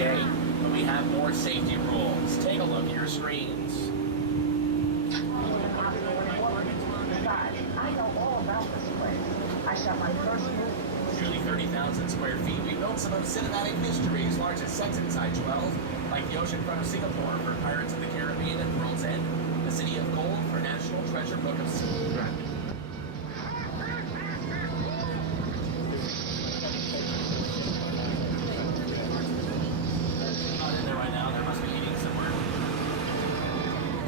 day, but we have more safety rules. Take a look at your screens. I know all about this place. I shot my first movie. Nearly 30,000 square feet, we built some of cinematic history as large as Sex Inside 12, like the oceanfront of Singapore for Pirates of the Caribbean and World's End, the City of Gold for National Treasure Book of Sea. Not in there right now, there must be eating somewhere.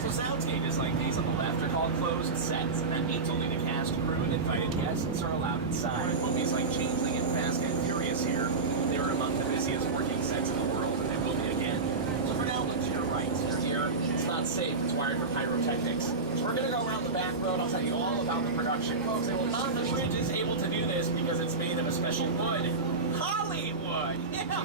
So soundstage is like these on the left are called closed sets, and that means only the cast, crew, and invited guests are allowed inside. Movies like Changeling and Fast and Furious here, they are among the busiest working sets in the world, and they will be again. So for now, look to your right. Here, it's not safe. It's wired for pyrotechnics. So we're going to go around the back road. I'll tell you all about the production. Folks, they will not the bridge is able to do this because it's made of a special wood. Hollywood! Yeah!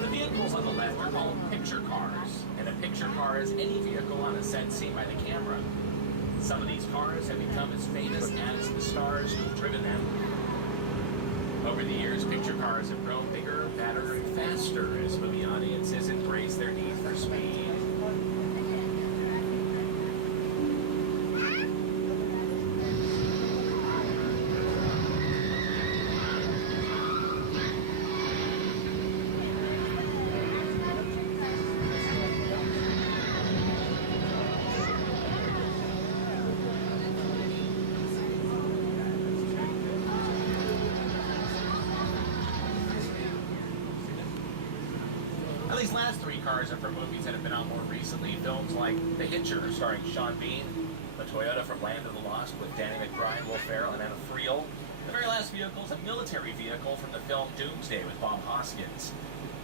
The vehicles on the left are called picture cars, and a picture car is any vehicle on a set seen by the camera. Some of these cars have become as famous as the stars who've driven them. Over the years, picture cars have grown bigger, fatter, and faster as movie audiences embrace their need for speed. These last three cars are for movies that have been out more recently. Films like The Hitcher, starring Sean Bean, the Toyota from Land of the Lost with Danny McBride, Will Ferrell, and Anna Friel. The very last vehicle is a military vehicle from the film Doomsday with Bob Hoskins.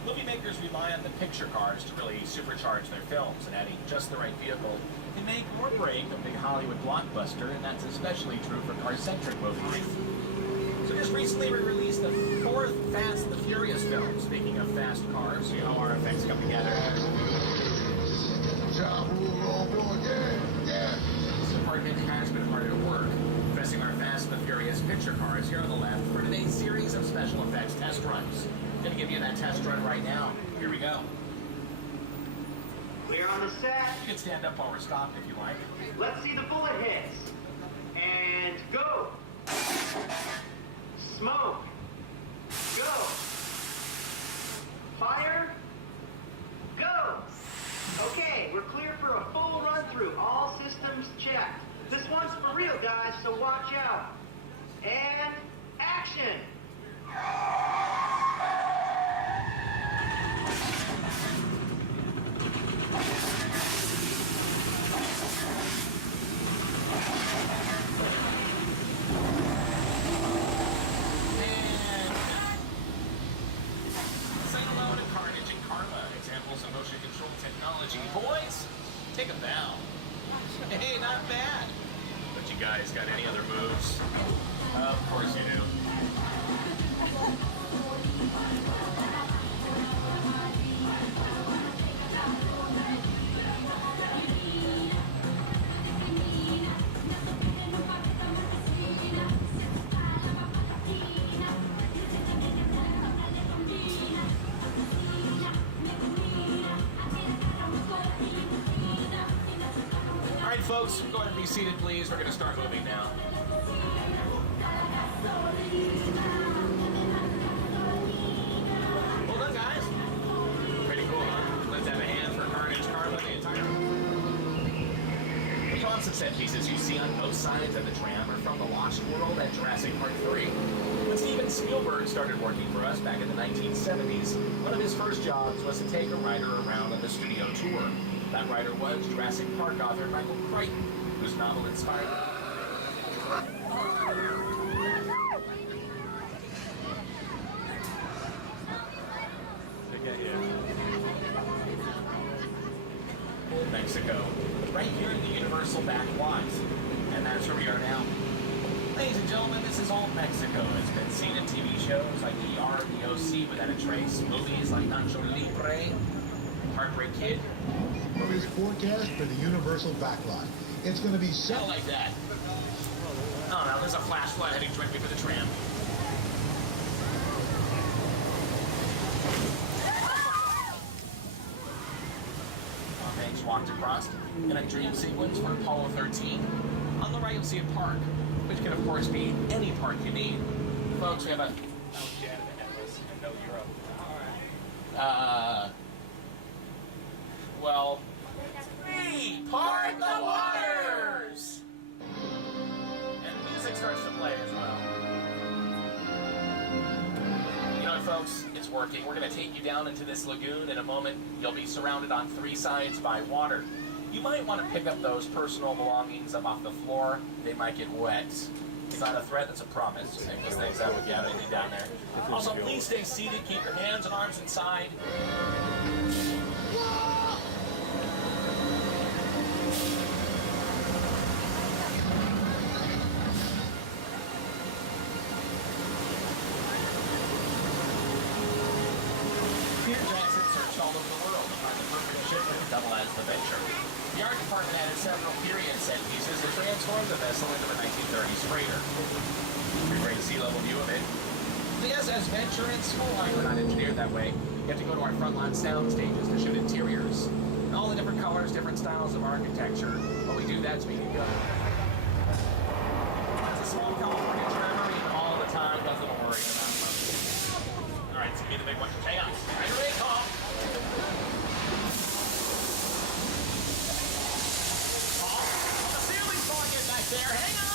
Movie makers rely on the picture cars to really supercharge their films, and adding just the right vehicle can make or break a big Hollywood blockbuster, and that's especially true for car-centric movies. So just recently we released the fourth Fast and the Furious film. Speaking of fast cars, see how our effects come together. This department has been hard at work, dressing our Fast and the Furious picture cars here on the left for today's series of special effects test runs. I'm going to give you that test run right now. Here we go. Clear on the set. You can stand up while we're stopped if you like. Let's see the bullet hits. And go. Smoke. Go. Fire. Go. Okay, we're clear for a full run through. All systems checked. This one's for real, guys, so watch out. And action. Boys, take them down. Hey, not bad. But you guys got any other moves? Of course you do. Folks, go ahead and be seated, please. We're going to start moving now. Well done, guys. Pretty cool, huh? Let's have a hand for Carnage Carla, the entire... The props and set pieces you see on both sides of the tram are from the Lost World and Jurassic Park 3. When Steven Spielberg started working for us back in the 1970s, one of his first jobs was to take a writer around on the studio tour. That writer was Jurassic Park author Michael Crichton, whose novel inspired Mexico, right here in the Universal Backlot. And that's where we are now. Ladies and gentlemen, this is all Mexico. It's been seen in TV shows like ER, The OC, Without a Trace, movies like Nacho Libre, Heartbreak Kid. Is forecast for the Universal Backlot. It's going to be set. Not like that. Oh no, there's a flash flood heading directly for the tram. Tom Hanks walked across in a dream sequence for Apollo 13. On the right, you'll see a park, which can, of course, be any park you need. Folks, we have a... Oh, Jan and the Headless, and no Europe. Well... Hey, part the waters! And the music starts to play as well. You know what, folks? It's working. We're going to take you down into this lagoon in a moment. You'll be surrounded on three sides by water. You might want to pick up those personal belongings up off the floor. They might get wet. It's not a threat, it's a promise. So take those things out if you have anything down there. Also, please stay seated. Keep your hands and arms inside. Double as the venture. The art department added several period set pieces to transform the vessel into a 1930s freighter. Pretty great sea level view of it. The SS Venture and Schoolline were not engineered that way. You have to go to our frontline sound stages to shoot interiors. And all the different colors, different styles of architecture. But we do that to make it good. It's a small California trammer, even all the time, nothing to worry about. Alright, so give me the big one. Hang on. Ready, ready, call. There, hang on!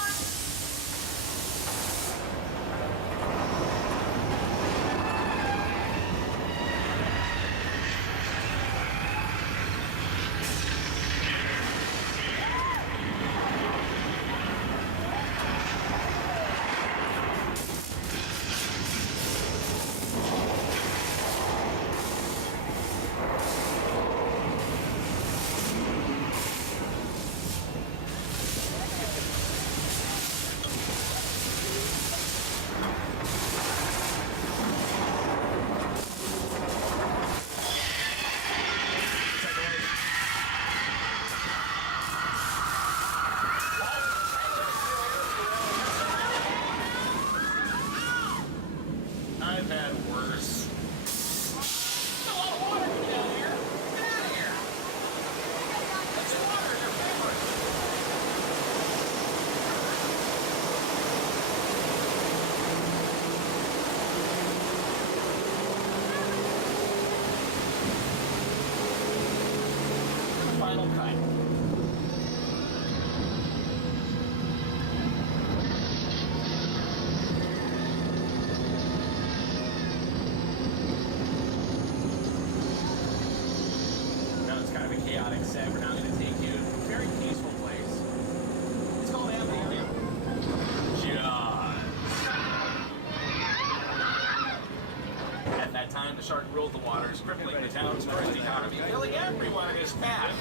I've had worse. There's a lot of water coming down here. Get out of here. That's water, your favorite. Final cut. Chaotic set. We're now going to take you to a very peaceful place. It's called Amity. At that time, the shark ruled the waters, crippling the town's tourist economy, killing everyone in his path.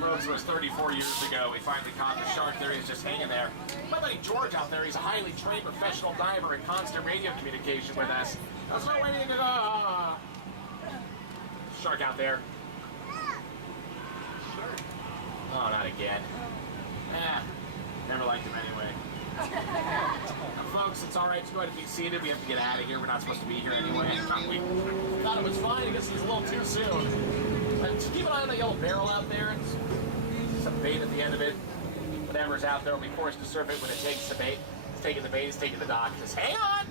Folks, it was 34 years ago. We finally caught the shark. There he is, just hanging there. My buddy George out there, he's a highly trained professional diver in constant radio communication with us. That's not waiting to go. Shark out there. Oh, not again. Never liked him anyway. Folks, it's alright to go ahead and be seated. We have to get out of here. We're not supposed to be here anyway. We thought it was fine. I guess it was a little too soon. But keep an eye on the yellow barrel out there. It's some bait at the end of it. Whatever's out there will be forced to serve it when it takes the bait. It's taking the bait, it's taking the dock. Just hang on!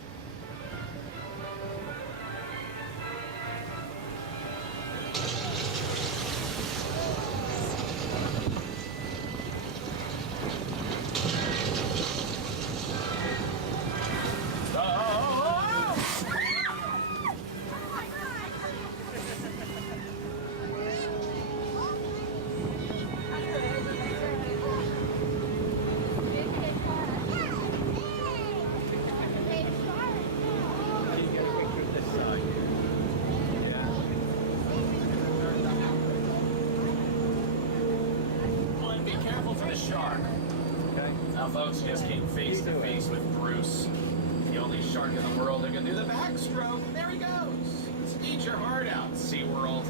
Now, folks, just came face to face with Bruce, the only shark in the world that can do the backstroke. There he goes. Eat your heart out, SeaWorld.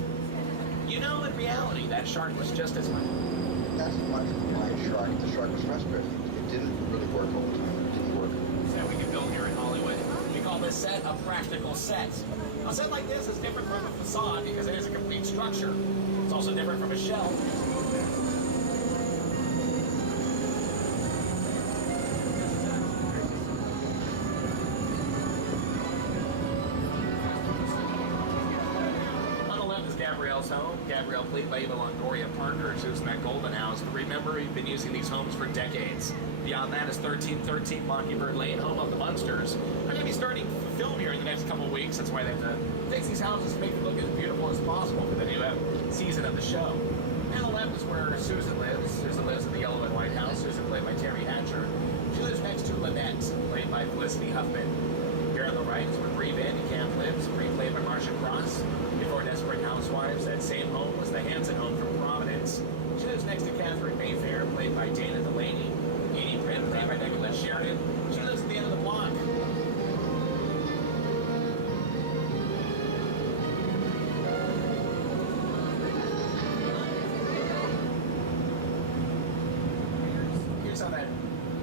You know, in reality, that shark was just as much. That's why the shark was frustrated. It didn't really work all the time. It didn't work. So we can build here in Hollywood. We call this set a practical set. A set like this is different from a facade because it is a complete structure. It's also different from a shell. Gabrielle's home. Gabrielle, played by Eva Longoria Parker, Susan at Golden House. But remember, we've been using these homes for decades. Beyond that is 1313 Mockingbird Lane, home of the Munsters. I'm going to be starting to film here in the next couple of weeks. That's why they have to fix these houses to make them look as beautiful as possible for the new season of the show. And on the left is where Susan lives. Susan lives in the yellow and white house. Susan, played by Terry Hatcher. She lives next to Lynette, played by Felicity Huffman. Here on the right is where Brie Van de Kamp lives, Brie played by Marcia Cross. Before Desperate Housewives, that same home was the Hanson home from Providence. She lives next to Catherine Mayfair, played by Dana Delaney. Edie Print, played by Nicolette Sheridan. She lives at the end of the block. Here's how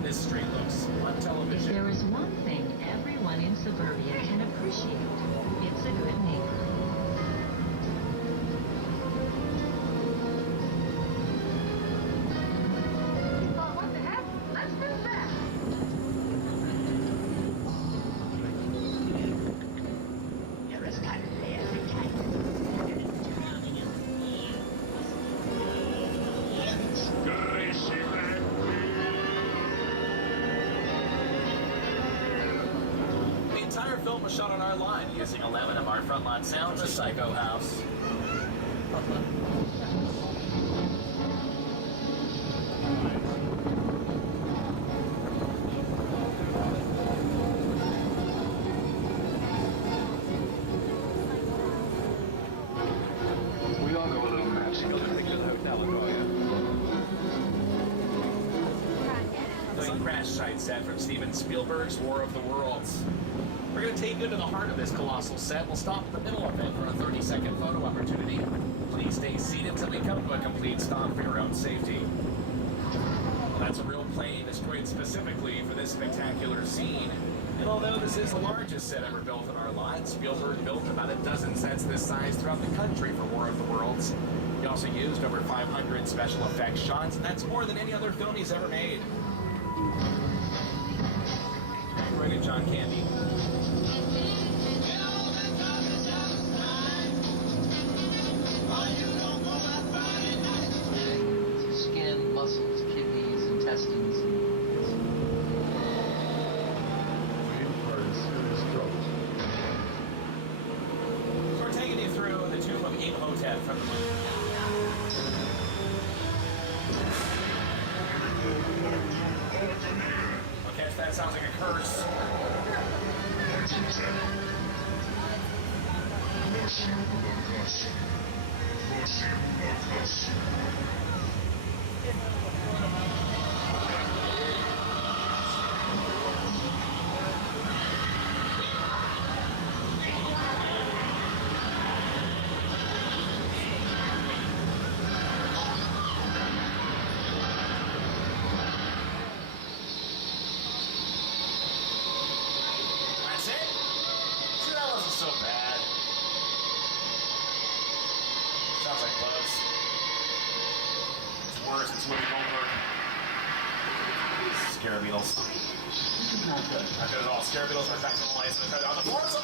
this street looks on television. If there is one thing everyone in suburbia can appreciate, it's a good neighbor. Film was shot on our line using 11 of our front lot sounds, a Psycho House. We all go a little mad. She goes to the hotel and go, The crash site set from Steven Spielberg's War of the Worlds. We're going to take you to the heart of this colossal set. We'll stop in the middle of it for a 30-second photo opportunity. Please stay seated until we come to a complete stop for your own safety. Well, that's a real plane destroyed specifically for this spectacular scene. And although this is the largest set ever built on our lot, Spielberg built about a dozen sets this size throughout the country for War of the Worlds. He also used over 500 special effects shots, and that's more than any other film he's ever made. Right in John Candy. Skin, muscles, kidneys, intestines. So we're taking you through the tomb of Imhotep from the movie. Okay, so that sounds like a curse. That's it? See, that wasn't so bad. Sounds like Buzz. It's worse, it's Whoopi Goldberg. Scare Beatles. Not good at all. Scare Beatles are back to the lights. On the floor, so